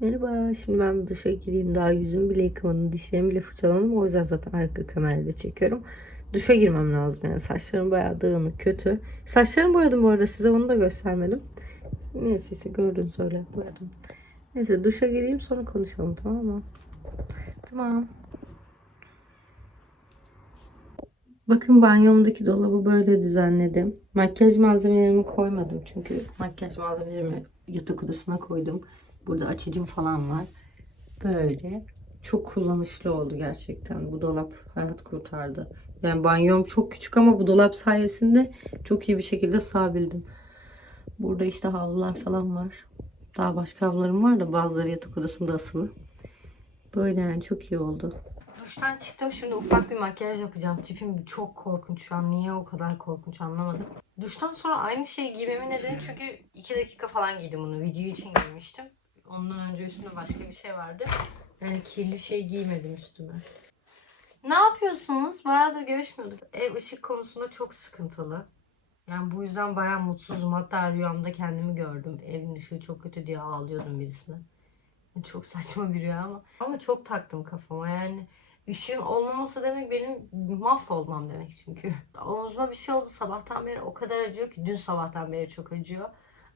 Merhaba. Şimdi ben duşa gireyim. Daha yüzümü bile yıkamadım. Dişlerimi bile fırçalamadım. O yüzden zaten arka kamerayla çekiyorum. Duşa girmem lazım yani. Saçlarım bayağı dağınık, kötü. Saçlarımı boyadım bu arada. Size onu da göstermedim. Neyse işte gördünüz öyle boyadım. Neyse duşa gireyim sonra konuşalım tamam mı? Tamam. Bakın banyomdaki dolabı böyle düzenledim. Makyaj malzemelerimi koymadım çünkü makyaj malzemelerimi yatak odasına koydum. Burada açıcım falan var. Böyle. Çok kullanışlı oldu gerçekten. Bu dolap hayat kurtardı. Yani banyom çok küçük ama bu dolap sayesinde çok iyi bir şekilde sığabildim. Burada işte havlular falan var. Daha başka havlularım var da bazıları yatak odasında asılı. Böyle yani çok iyi oldu. Duştan çıktım şimdi ufak bir makyaj yapacağım. Tipim çok korkunç şu an. Niye o kadar korkunç anlamadım. Duştan sonra aynı şeyi giymemin nedeni çünkü 2 dakika falan giydim bunu. Video için giymiştim. Ondan önce üstümde başka bir şey vardı. Yani kirli şey giymedim üstüme. Ne yapıyorsunuz? Bayağıdır görüşmüyorduk. Ev ışık konusunda çok sıkıntılı. Yani bu yüzden bayağı mutsuzum. Hatta rüyamda kendimi gördüm. Evin ışığı çok kötü diye ağlıyordum birisine. Çok saçma bir rüya ama. Ama çok taktım kafama yani. Işığın olmaması demek benim mahvolmam demek çünkü. Omuzuma bir şey oldu sabahtan beri o kadar acıyor ki dün sabahtan beri çok acıyor.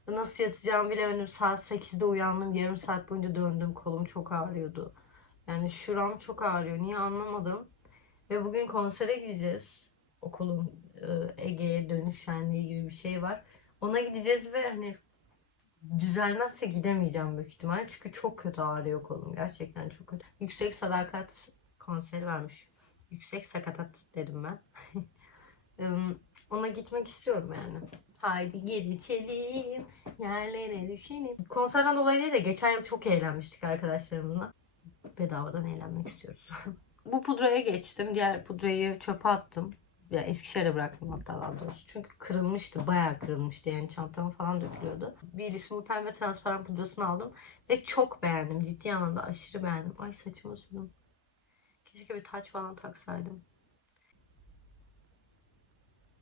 Nasıl yatacağımı bilemedim. Saat 8'de uyandım. Yarım saat boyunca döndüm. Kolum çok ağrıyordu. Yani şuram çok ağrıyor. Niye anlamadım. Ve bugün konsere gideceğiz. Okulun e, Ege'ye dönüş şenliği gibi bir şey var. Ona gideceğiz ve hani düzelmezse gidemeyeceğim büyük ihtimal. Çünkü çok kötü ağrıyor kolum. Gerçekten çok kötü. Yüksek Sadakat konseri varmış. Yüksek Sakatat dedim ben. Ona gitmek istiyorum yani. Haydi gel içelim, yerlere düşelim. Konserden dolayı değil de geçen yıl çok eğlenmiştik arkadaşlarımızla. Bedavadan eğlenmek istiyoruz. Bu pudraya geçtim. Diğer pudrayı çöpe attım. Ya Eskişehir'e bıraktım hatta daha doğrusu. Çünkü kırılmıştı. Bayağı kırılmıştı. Yani çantama falan dökülüyordu. Bir Lisumu pembe transparan pudrasını aldım. Ve çok beğendim. Ciddi anlamda aşırı beğendim. Ay saçımı sürdüm. Keşke bir taç falan taksaydım.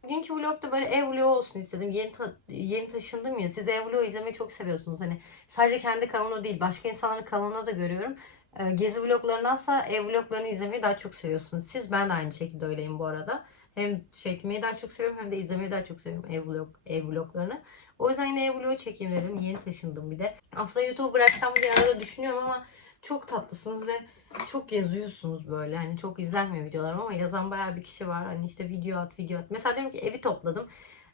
Bugünkü vlogda böyle ev vlogu olsun istedim. Yeni, ta- yeni taşındım ya. Siz ev vlogu izlemeyi çok seviyorsunuz. Hani sadece kendi kanalımda değil, başka insanların kanalına da görüyorum. Ee, Gezi vloglarındansa ev vloglarını izlemeyi daha çok seviyorsunuz. Siz ben de aynı şekilde öyleyim bu arada. Hem çekmeyi daha çok seviyorum hem de izlemeyi daha çok seviyorum ev vlog ev vloglarını. O yüzden yine ev vlogu çekeyim dedim. Yeni taşındım bir de. Aslında YouTube bıraksam diye arada düşünüyorum ama çok tatlısınız ve çok yazıyorsunuz böyle. Hani çok izlenmiyor videolarım ama yazan bayağı bir kişi var. Hani işte video at, video at. Mesela diyorum ki evi topladım.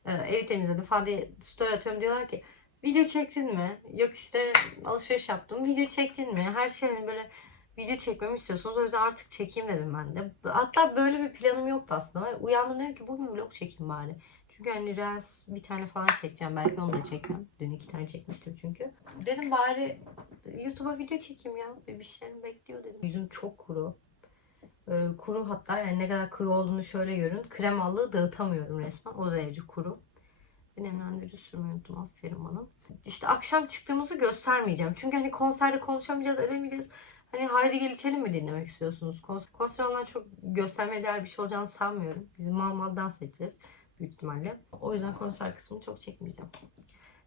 e, Evi temizledim falan diye story atıyorum. Diyorlar ki video çektin mi? Yok işte alışveriş yaptım. Video çektin mi? Her şey hani böyle video çekmemi istiyorsunuz. O yüzden artık çekeyim dedim ben de. Hatta böyle bir planım yoktu aslında. Uyandım dedim ki bugün vlog çekeyim bari. Çünkü hani Reels bir tane falan çekeceğim. Belki onu da çekmem. Dün iki tane çekmiştim çünkü. Dedim bari YouTube'a video çekeyim ya. Bebişlerim bekliyor dedim. Yüzüm çok kuru. Ee, kuru hatta yani ne kadar kuru olduğunu şöyle görün. Kremalı dağıtamıyorum resmen. O derece kuru. Nemlendirici sürmeyi unuttum. Aferin bana. İşte akşam çıktığımızı göstermeyeceğim. Çünkü hani konserde konuşamayacağız, edemeyeceğiz. Hani haydi gel içelim mi dinlemek istiyorsunuz? Konser, konser çok göstermeye değer bir şey olacağını sanmıyorum. Biz mal mal dans edeceğiz büyük ihtimalle. O yüzden konser kısmını çok çekmeyeceğim.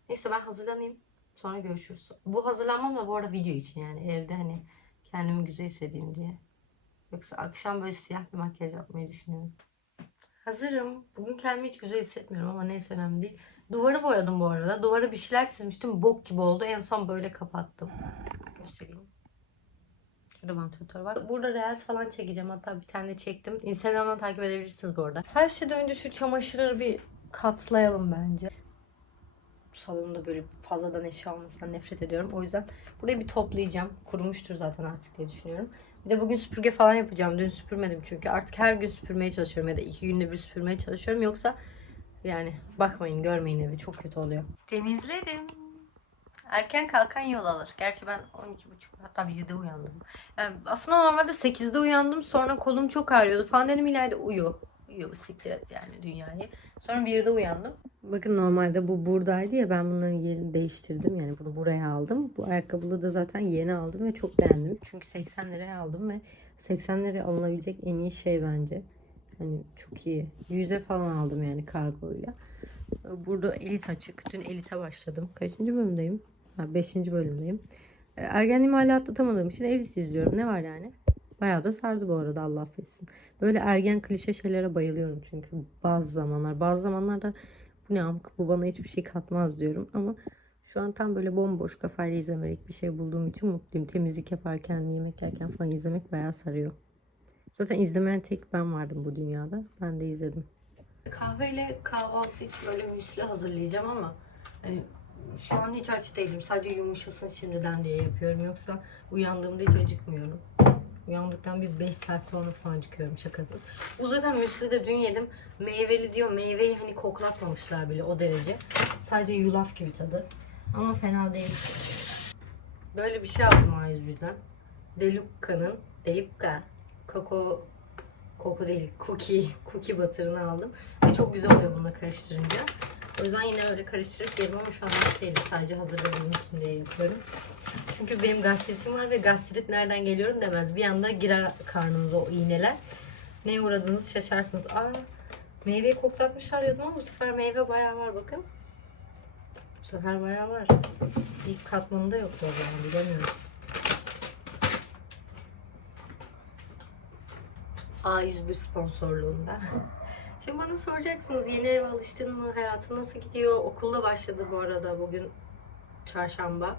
Neyse ben hazırlanayım. Sonra görüşürüz. Bu hazırlanmam da bu arada video için yani evde hani kendimi güzel hissedeyim diye. Yoksa akşam böyle siyah bir makyaj yapmayı düşünüyorum. Hazırım. Bugün kendimi hiç güzel hissetmiyorum ama neyse önemli değil. Duvarı boyadım bu arada. Duvara bir şeyler çizmiştim. Bok gibi oldu. En son böyle kapattım. Göstereyim. Şurada vantilatör var. Burada reels falan çekeceğim. Hatta bir tane çektim. Instagram'dan takip edebilirsiniz bu arada. Her şeyden önce şu çamaşırları bir katlayalım bence. Salonda böyle fazladan eşya olmasından nefret ediyorum. O yüzden burayı bir toplayacağım. Kurumuştur zaten artık diye düşünüyorum. Bir de bugün süpürge falan yapacağım. Dün süpürmedim çünkü. Artık her gün süpürmeye çalışıyorum ya da iki günde bir süpürmeye çalışıyorum. Yoksa yani bakmayın görmeyin evi çok kötü oluyor. Temizledim. Erken kalkan yol alır. Gerçi ben 12.30 hatta 1'de uyandım. Yani aslında normalde 8'de uyandım. Sonra kolum çok ağrıyordu falan dedim ileride uyu. Uyu siktir et yani dünyayı. Sonra 1'de uyandım. Bakın normalde bu buradaydı ya ben bunların yerini değiştirdim. Yani bunu buraya aldım. Bu ayakkabılığı da zaten yeni aldım ve çok beğendim. Çünkü 80 liraya aldım ve 80 liraya alınabilecek en iyi şey bence. Hani çok iyi. 100'e falan aldım yani kargoyla. Burada elit açık. Dün elite başladım. Kaçıncı bölümdeyim? Ha, 5. bölümdeyim. E, Ergenliğimi hala atlatamadığım için Elis izliyorum. Ne var yani? Bayağı da sardı bu arada Allah affetsin. Böyle ergen klişe şeylere bayılıyorum çünkü bazı zamanlar. Bazı zamanlarda bu ne amk bu bana hiçbir şey katmaz diyorum. Ama şu an tam böyle bomboş kafayla izlemelik bir şey bulduğum için mutluyum. Temizlik yaparken, yemek yerken falan izlemek bayağı sarıyor. Zaten izlemeyen tek ben vardım bu dünyada. Ben de izledim. Kahveyle kahvaltı için böyle müsli hazırlayacağım ama hani şu an hiç aç değilim. Sadece yumuşasın şimdiden diye yapıyorum. Yoksa uyandığımda hiç acıkmıyorum. Uyandıktan bir 5 saat sonra falan acıkıyorum şakasız. Bu zaten müsli de dün yedim. Meyveli diyor. Meyveyi hani koklatmamışlar bile o derece. Sadece yulaf gibi tadı. Ama fena değil. Böyle bir şey aldım A101'den. Delucca'nın Delucca Koko Koko değil, cookie, cookie batırını aldım. Ve çok güzel oluyor bununla karıştırınca. O yüzden yine öyle karıştırıp yerim ama şu an değilim. Sadece hazırda bulunsun diye yapıyorum. Çünkü benim gastritim var ve gastrit nereden geliyorum demez. Bir anda girer karnınıza o iğneler. Neye uğradığınızı şaşarsınız. Aa meyveyi koklatmışlar diyordum ama bu sefer meyve bayağı var bakın. Bu sefer bayağı var. İlk katmanında yoktu o zaman bilemiyorum. A101 sponsorluğunda. Şimdi bana soracaksınız yeni eve alıştın mı? Hayatın nasıl gidiyor? Okulda başladı bu arada bugün çarşamba.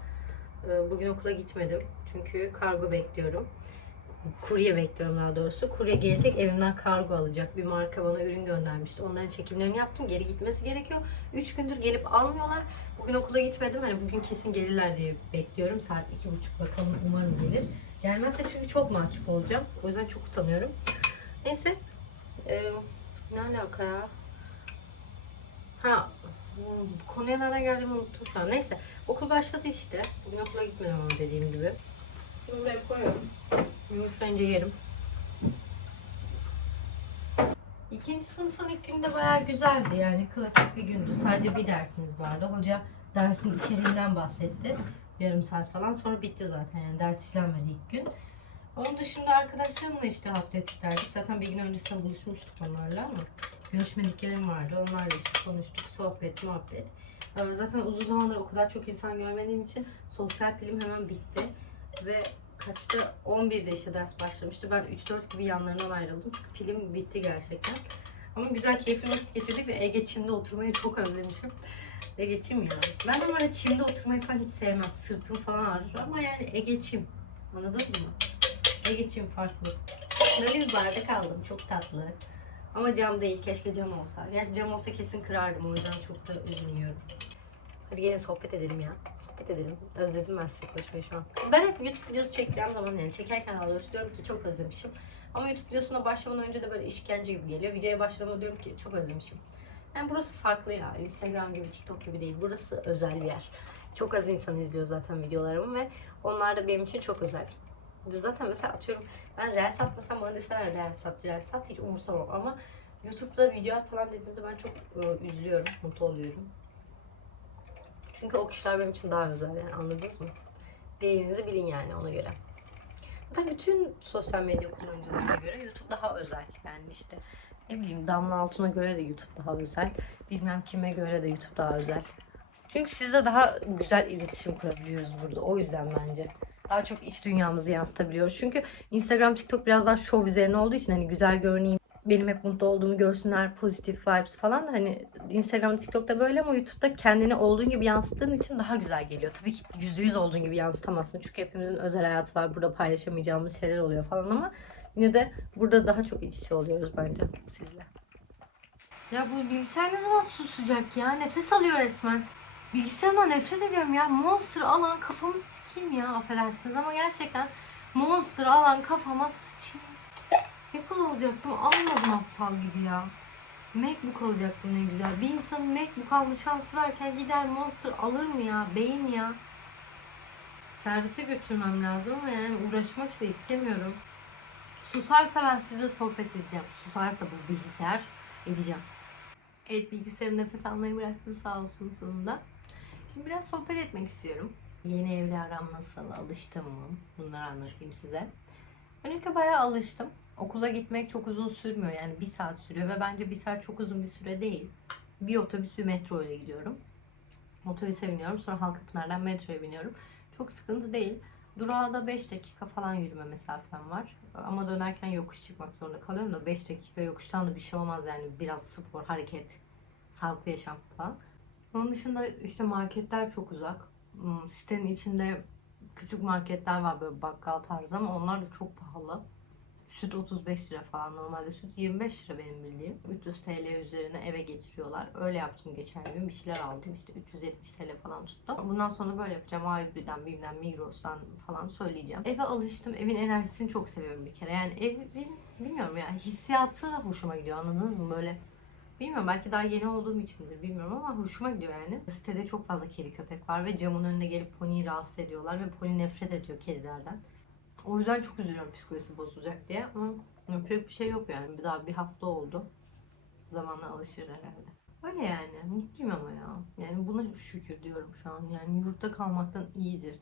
Ee, Bugün okula gitmedim. Çünkü kargo bekliyorum. Kurye bekliyorum daha doğrusu. Kurye gelecek evimden kargo alacak. Bir marka bana ürün göndermişti. Onların çekimlerini yaptım. Geri gitmesi gerekiyor. 3 gündür gelip almıyorlar. Bugün okula gitmedim. Hani bugün kesin gelirler diye bekliyorum. Saat 2.30 bakalım umarım gelir. Gelmezse çünkü çok mahcup olacağım. O yüzden çok utanıyorum. Neyse. Ee, ne alaka ya? Ha konuya nereden geldiğimi unuttum şu an. Neyse. Okul başladı işte. Bugün okula gitmedim ama dediğim gibi. Bunu buraya koyuyorum. Yumuşayınca yerim. İkinci sınıfın ilk günü de bayağı güzeldi. Yani klasik bir gündü. Sadece bir dersimiz vardı. Hoca dersin içeriğinden bahsetti. Yarım saat falan. Sonra bitti zaten. Yani ders işlenmedi ilk gün. Onun dışında arkadaşlarımla işte hasret giderdik. Zaten bir gün öncesinde buluşmuştuk onlarla ama görüşmediklerim vardı. Onlarla işte konuştuk, sohbet, muhabbet. Ee, Zaten uzun zamandır o kadar çok insan görmediğim için sosyal pilim hemen bitti. Ve kaçta 11'de işte ders başlamıştı. Ben 3-4 gibi yanlarından ayrıldım. Pilim bitti gerçekten. Ama güzel keyifli vakit geçirdik ve Ege Çim'de oturmayı çok özlemişim. Ege Çim ya. Ben normalde Çim'de oturmayı falan hiç sevmem. Sırtım falan ağrır ama yani Ege Çim. Anladınız mı? Ege Çim farklı. Böyle bir bardak aldım. Çok tatlı. Ama cam değil. Keşke cam olsa. Gerçi cam olsa kesin kırardım. O yüzden çok da üzülmüyorum. Hadi gelin sohbet edelim ya. Sohbet edelim. Özledim ben sizi konuşmayı şu an. Ben hep YouTube videosu çekeceğim zaman yani çekerken daha doğrusu diyorum ki çok özlemişim. Ama YouTube videosuna başlamadan önce de böyle işkence gibi geliyor. Videoya başlamadan diyorum ki çok özlemişim. Yani burası farklı ya. Instagram gibi, TikTok gibi değil. Burası özel bir yer. Çok az insan izliyor zaten videolarımı ve onlar da benim için çok özel. Zaten mesela atıyorum ben reels atmasam bana deseler reels sat, reels sat hiç umursamam ama YouTube'da video at falan dediğinizde ben çok e, üzülüyorum, mutlu oluyorum. Çünkü o kişiler benim için daha özel yani anladınız mı? Değerinizi bilin yani ona göre. Zaten bütün sosyal medya kullanıcılarına göre YouTube daha özel. Yani işte ne bileyim Damla Altun'a göre de YouTube daha özel. Bilmem kime göre de YouTube daha özel. Çünkü sizle daha güzel iletişim kurabiliyoruz burada. O yüzden bence. Daha çok iç dünyamızı yansıtabiliyoruz. Çünkü Instagram, TikTok biraz daha şov üzerine olduğu için hani güzel görüneyim, benim hep mutlu olduğumu görsünler, pozitif vibes falan. Hani Instagram, TikTok'ta böyle ama YouTube'da kendini olduğun gibi yansıttığın için daha güzel geliyor. Tabii ki %100 olduğun gibi yansıtamazsın. Çünkü hepimizin özel hayatı var. Burada paylaşamayacağımız şeyler oluyor falan ama yine de burada daha çok iç içe oluyoruz bence sizle. Ya bu bilgisayar ne zaman susacak ya? Nefes alıyor resmen. Bilgisayardan nefret ediyorum ya. Monster alan kafamı sikeyim ya affedersiniz ama gerçekten Monster alan kafama sıçayım. Apple alacaktım almadım aptal gibi ya. Macbook alacaktım ne güzel. Bir insanın Macbook alma şansı varken gider Monster alır mı ya? Beyin ya. Servise götürmem lazım ama yani uğraşmak da istemiyorum. Susarsa ben sizle sohbet edeceğim. Susarsa bu bilgisayar edeceğim. Evet bilgisayarım nefes almayı bıraktı sağ olsun sonunda. Şimdi biraz sohbet etmek istiyorum. Yeni evle aram nasıl, alıştım mı? Bunları anlatayım size. Öncelikle bayağı alıştım. Okula gitmek çok uzun sürmüyor. Yani bir saat sürüyor ve bence bir saat çok uzun bir süre değil. Bir otobüs bir metro ile gidiyorum. Otobüse biniyorum sonra Halkapınar'dan metroya biniyorum. Çok sıkıntı değil. Durağa da 5 dakika falan yürüme mesafem var. Ama dönerken yokuş çıkmak zorunda kalıyorum da 5 dakika yokuştan da bir şey olmaz yani. Biraz spor, hareket, sağlıklı yaşam falan. Onun dışında işte marketler çok uzak. Hmm, Sitenin içinde küçük marketler var böyle bakkal tarzı ama onlar da çok pahalı. Süt 35 lira falan. Normalde süt 25 lira benim bildiğim. 300 TL üzerine eve getiriyorlar. Öyle yaptım geçen gün. Bir şeyler aldım. İşte 370 TL falan tuttu. Bundan sonra böyle yapacağım. A101'den, BİM'den, Migros'tan falan söyleyeceğim. Eve alıştım. Evin enerjisini çok seviyorum bir kere. Yani evin bilmiyorum yani hissiyatı hoşuma gidiyor. Anladınız mı? Böyle Bilmiyorum belki daha yeni olduğum içindir bilmiyorum ama hoşuma gidiyor yani. Sitede çok fazla kedi köpek var ve camın önüne gelip Pony'yi rahatsız ediyorlar ve Pony nefret ediyor kedilerden. O yüzden çok üzülüyorum psikolojisi bozulacak diye ama pek bir şey yok yani. Bir daha bir hafta oldu. Zamanla alışır herhalde. Öyle yani. Mutluyum ama ya. Yani buna şükür diyorum şu an. Yani yurtta kalmaktan iyidir.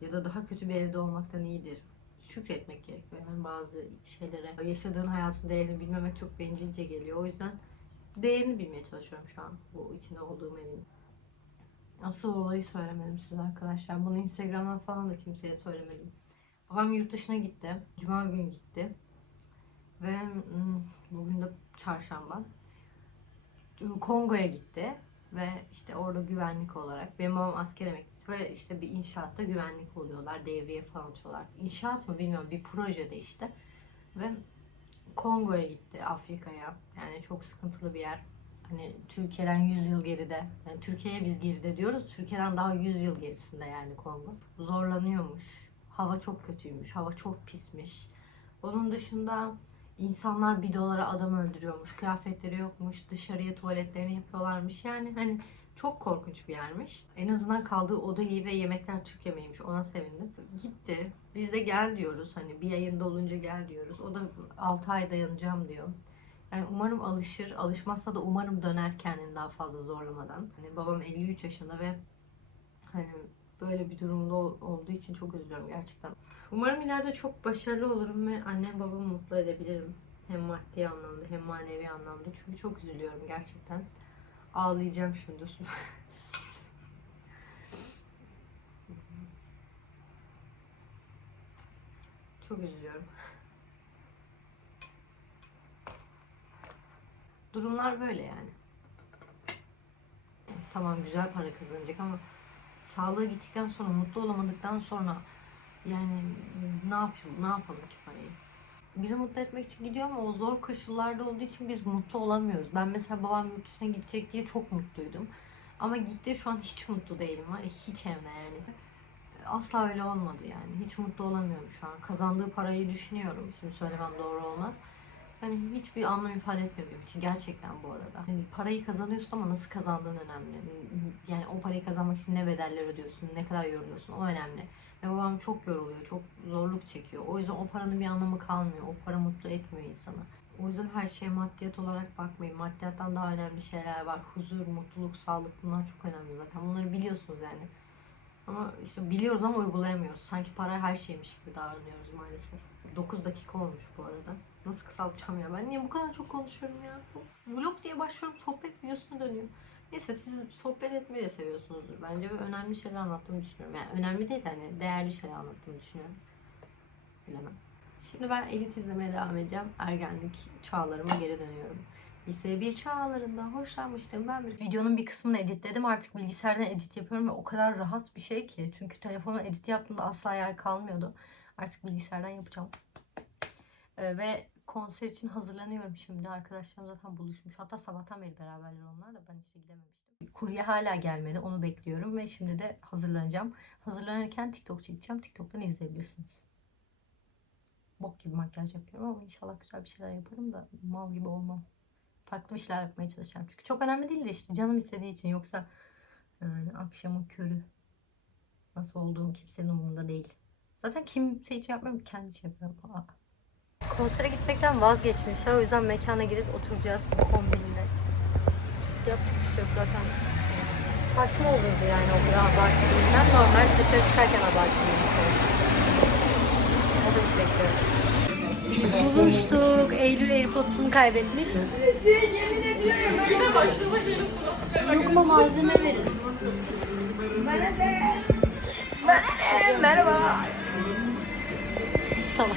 Ya da daha kötü bir evde olmaktan iyidir. Şükretmek gerekiyor. Yani bazı şeylere. Yaşadığın hayatın değerini bilmemek çok bencilce geliyor. O yüzden değerini bilmeye çalışıyorum şu an. Bu içinde olduğum evin. Asıl olayı söylemedim size arkadaşlar. Bunu Instagram'dan falan da kimseye söylemedim. Babam yurt dışına gitti. Cuma günü gitti. Ve hmm, bugün de çarşamba. Kongo'ya gitti. Ve işte orada güvenlik olarak. Benim babam asker emeklisi ve işte bir inşaatta güvenlik oluyorlar. Devriye falan atıyorlar. İnşaat mı bilmiyorum. Bir projede işte. Ve Kongo'ya gitti, Afrika'ya. Yani çok sıkıntılı bir yer. Hani Türkiye'den 100 yıl geride. Yani Türkiye'ye biz geride diyoruz. Türkiye'den daha 100 yıl gerisinde yani Kongo. Zorlanıyormuş. Hava çok kötüymüş. Hava çok pismiş. Onun dışında insanlar bir dolara adam öldürüyormuş. Kıyafetleri yokmuş. Dışarıya tuvaletlerini yapıyorlarmış. Yani hani çok korkunç bir yermiş. En azından kaldığı oda iyi ve yemekler Türk yemeğiymiş. Ona sevindim. Gitti. Biz de gel diyoruz. Hani bir ayında olunca gel diyoruz. O da 6 ay dayanacağım diyor. Yani umarım alışır. Alışmazsa da umarım döner kendini daha fazla zorlamadan. Hani babam 53 yaşında ve hani böyle bir durumda ol- olduğu için çok üzülüyorum gerçekten. Umarım ileride çok başarılı olurum ve annem babamı mutlu edebilirim. Hem maddi anlamda hem manevi anlamda. Çünkü çok üzülüyorum gerçekten. Ağlayacağım şimdi. Çok üzülüyorum. Durumlar böyle yani. Tamam güzel para kazanacak ama sağlığı gittikten sonra, mutlu olamadıktan sonra yani ne yapalım, ne yapalım ki parayı? Bizi mutlu etmek için gidiyor ama o zor koşullarda olduğu için biz mutlu olamıyoruz. Ben mesela babam yurt dışına gidecek diye çok mutluydum. Ama gitti şu an hiç mutlu değilim var hiç hem de yani. Asla öyle olmadı yani. Hiç mutlu olamıyorum şu an. Kazandığı parayı düşünüyorum. Şimdi söylemem doğru olmaz. Yani hiçbir anlam ifade benim için gerçekten bu arada. Yani parayı kazanıyorsun ama nasıl kazandığın önemli. Yani o parayı kazanmak için ne bedeller ödüyorsun, ne kadar yoruluyorsun o önemli. Ve babam çok yoruluyor, çok zorluk çekiyor. O yüzden o paranın bir anlamı kalmıyor. O para mutlu etmiyor insanı. O yüzden her şeye maddiyat olarak bakmayın. Maddiyattan daha önemli şeyler var. Huzur, mutluluk, sağlık bunlar çok önemli zaten. Bunları biliyorsunuz yani. Ama işte biliyoruz ama uygulayamıyoruz. Sanki para her şeymiş gibi davranıyoruz maalesef. 9 dakika olmuş bu arada. Nasıl kısaltacağım ya? Ben niye bu kadar çok konuşuyorum ya? Vlog diye başlıyorum sohbet videosuna dönüyor. Neyse siz sohbet etmeyi de seviyorsunuzdur bence ve önemli şeyler anlattığımı düşünüyorum. Yani önemli değil de hani değerli şeyler anlattığımı düşünüyorum. Bilemem. Şimdi ben Elit izlemeye devam edeceğim. Ergenlik çağlarıma geri dönüyorum. Lise 1 çağlarında hoşlanmıştım ben bir videonun bir kısmını editledim. Artık bilgisayardan edit yapıyorum ve o kadar rahat bir şey ki. Çünkü telefona edit yaptığımda asla yer kalmıyordu. Artık bilgisayardan yapacağım. Ee, ve konser için hazırlanıyorum şimdi. Arkadaşlarım zaten buluşmuş. Hatta sabahtan beri beraberler onlar da ben işte gidememiştim. Kurye hala gelmedi. Onu bekliyorum ve şimdi de hazırlanacağım. Hazırlanırken TikTok çekeceğim. TikTok'tan izleyebilirsiniz. Bok gibi makyaj yapıyorum ama inşallah güzel bir şeyler yaparım da mal gibi olmam. Farklı bir şeyler yapmaya çalışacağım. Çünkü çok önemli değil de işte canım istediği için. Yoksa yani akşamın körü nasıl olduğum kimsenin umurunda değil. Zaten kimse için yapmıyorum. Kendi için yapıyorum. Aa. Konsere gitmekten vazgeçmişler. O yüzden mekana gidip oturacağız bu kombinle. Yapacak bir şey yok zaten. Saçma olurdu yani o kadar abartılıyken. Normal dışarı çıkarken abartılıymış. Otobüs bekliyorum. Buluştuk. Eylül AirPods'unu kaybetmiş. Lokma malzeme verin. Merhaba. Salak.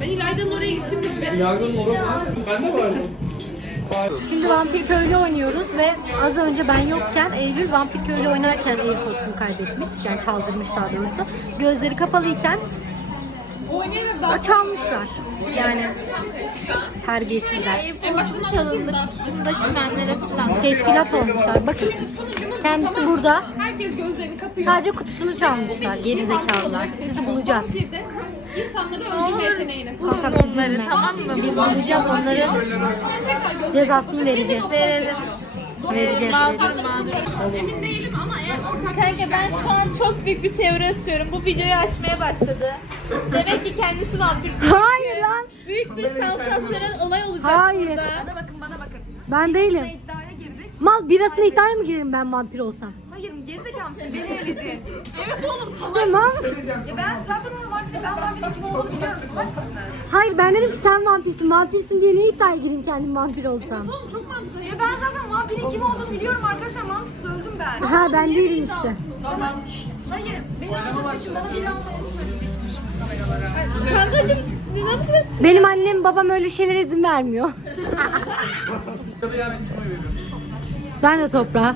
Ben İlayda'nın oraya gittim de Yarın orası Ben de vardım. Şimdi Vampir Köylü oynuyoruz ve az önce ben yokken Eylül Vampir Köylü oynarken AirPods'unu kaybetmiş. Yani çaldırmış daha doğrusu. Gözleri kapalıyken çalmışlar. Yani terbiyesizler. En başından çalındık. Bunda çimenlere falan. Teşkilat olmuşlar. Bakın kendisi burada. Herkes gözlerini kapıyor. Sadece kutusunu çalmışlar. Geri zekalılar. Sizi bulacağız. Bir de insanları öldürme yeteneğine Bulun onları tamam mı? Biz bulacağız onları. Cezasını vereceğiz. Verelim. Vereceğiz. Emin değilim ama eğer ortak Kanka ben şu an çok büyük bir teori atıyorum. Bu videoyu açmaya başladı. Demek ki kendisi vampir. Hayır lan. Büyük bir sansasyonel olay olacak Hayır. burada. bakın bana bakın. Ben değilim. Mal birasına iddiaya mı girerim ben vampir olsam? Hayır gerizekalı mısın? Beni eledin. Evet oğlum. İşte mal. Ya ben zaten ona vakti ben vampirin kim olduğunu biliyorum. Salak mısınız? Hayır ben dedim ki sen vampirsin. Vampirsin diye ne iddiaya gireyim kendim vampir olsam? Oğlum çok mantıklı. Ya ben zaten vampirin kim olduğunu biliyorum arkadaşlar. Mantıksız öldüm ben. Ha ben değilim işte. Hayır. Beni öldürmek için bana biri almasını söyleyecekmiş kameralara. Kankacım ne yapıyorsun? Benim annem babam öyle şeylere izin vermiyor. Ben de toprağa.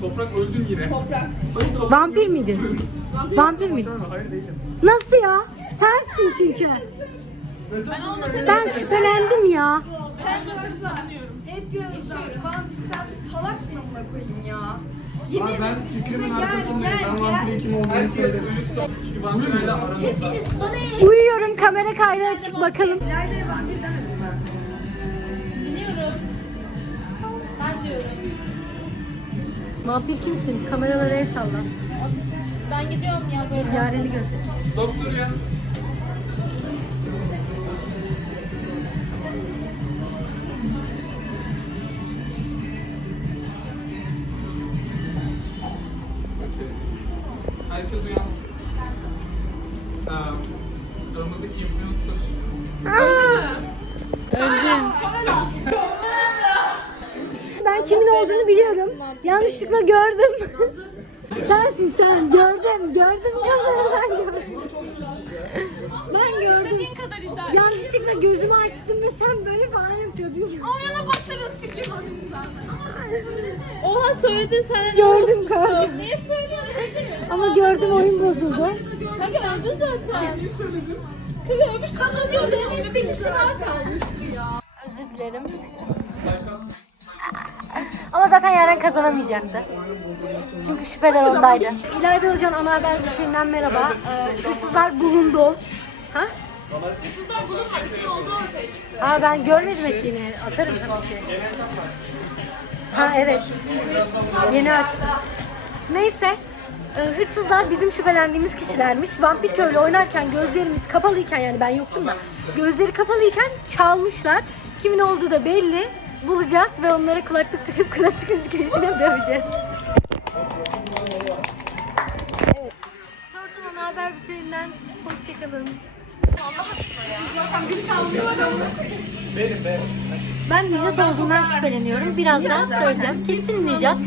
Toprak öldün yine. Vampir miydin? Vampir miydin? Hayır değilim. Nasıl ya? Sensin çünkü. Ben şüphelendim ya. Arkadaşlar hep yanınızda. Vampir sen bir salaksın amına koyayım ya. Yemin Abi ben fikrimin arkasındayım. Ben vampirin kim olduğunu söyledim. Uyuyorum kamera kaydı açık bakalım. Vampir demedim Vampir kimsin? Kameralara el salla. Ben gidiyorum ya böyle. Yareni göster. Doktor ya. Gördüm. Kızım ben gördüm. Ben gördüm. İstediğin kadar. Yanlışlıkla gözümü açtım ve sen böyle falan yapıyordun. O yana batırın sikim Oha söyledin sen. Gördüm kanka. Niye söylüyorsun? Ama gördüm oyun bozuldu. Kanka öldün zaten. Niye söyledin? Kanka öbür kazanıyordun. Yine bir kişi daha kalmıştı ya. Özür dilerim. Ama zaten Yaren kazanamayacaktı. Çünkü şüpheler ondaydı. İlayda Hocam ana haber bülteninden merhaba. Ee, hırsızlar bulundu. Ha? Kızlar bulunmadı kim olduğu ortaya çıktı. Aa ben görmedim ettiğini. Atarım tabii ki. Ha evet. Yeni açtım. Neyse. e, Hırsızlar bizim şüphelendiğimiz kişilermiş. Vampir köylü oynarken gözlerimiz kapalıyken yani ben yoktum da gözleri kapalıyken çalmışlar. Kimin olduğu da belli. Bulacağız ve onlara kulaklık takıp klasik müzik eşliğinde döveceğiz. Evet. Haber bülteninden hoşçakalın. Ben Nihat olduğundan şüpheleniyorum. Birazdan söyleyeceğim. Kesin Nihat.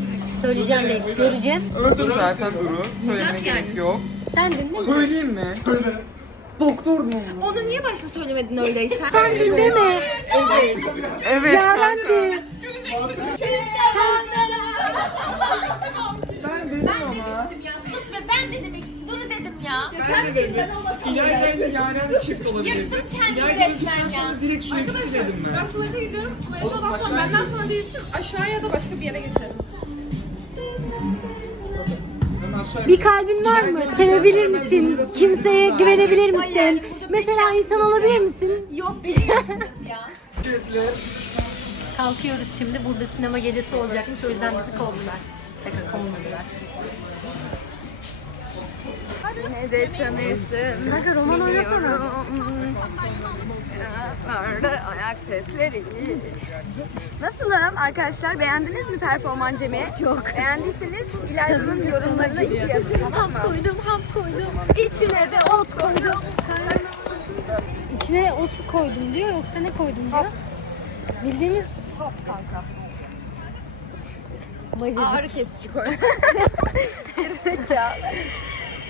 Söyleyeceğim değil. Göreceğiz. Öldüm zaten Duru. Söylemeye gerek yok. Sendin değil mi? Söyleyeyim mi? Söyle. Doktordum ama. Onu niye başta söylemedin öyleyse? Sendin değil mi? Evet. Yarendi. Ben ya. Ben de dedim. İlayda ile Yaren çift olabilirdi. Yırttım kendimi İlayda resmen ya. sonra direkt şu ikisi dedim ben. Ben tuvalete gidiyorum. Tuvalete ondan sonra benden sonra değilsin. Aşağıya da başka bir yere geçelim. Bir kalbin var mı? Sevebilir misin? Kimseye güvenebilir misin? Mesela insan olabilir misin? Yok biliyorsunuz ya. Kalkıyoruz şimdi. Burada sinema gecesi olacakmış. O yüzden bizi kovdular. Şaka kovmadılar. Ne de tanırsın. Kanka roman oynasana. Yanaklarda ayak sesleri. Nasılım arkadaşlar? Beğendiniz mi performancemi? Çok. Beğendiyseniz İlayda'nın yorumlarına iki yazın tamam mı? Koydum hap koydum. İçine de ot koydum. İçine ot koydum diyor yoksa ne koydum diyor? Bildiğimiz Hop kanka. Majezi. Ağrı kesici koy. Zekalı.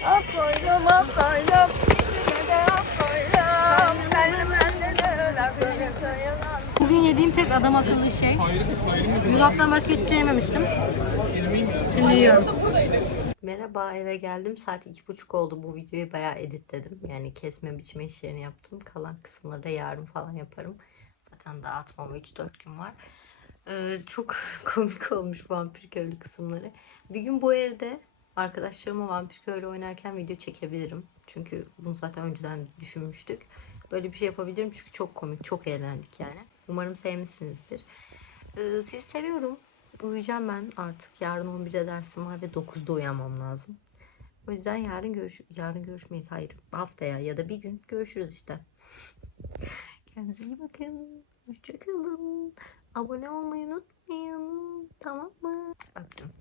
Hop koydum, hop. Bugün yediğim tek adam akıllı şey. Yulaftan başka hiçbir şey yememiştim. Şimdi yiyorum. Merhaba eve geldim. Saat iki buçuk oldu. Bu videoyu bayağı editledim. Yani kesme biçme işlerini yaptım. Kalan kısımları da yarın falan yaparım. Zaten daha atmama 3-4 gün var. Ee, çok komik olmuş vampir köylü kısımları. Bir gün bu evde arkadaşlarımla vampir köylü oynarken video çekebilirim. Çünkü bunu zaten önceden düşünmüştük. Böyle bir şey yapabilirim çünkü çok komik, çok eğlendik yani. Umarım sevmişsinizdir. Ee, sizi seviyorum. Uyuyacağım ben artık. Yarın 11'de dersim var ve 9'da uyanmam lazım. O yüzden yarın görüş yarın görüşmeyiz. Hayır, haftaya ya da bir gün görüşürüz işte. Kendinize iyi bakın. Hoşçakalın. Abone olmayı unutmayın. Tamam mı? Öptüm.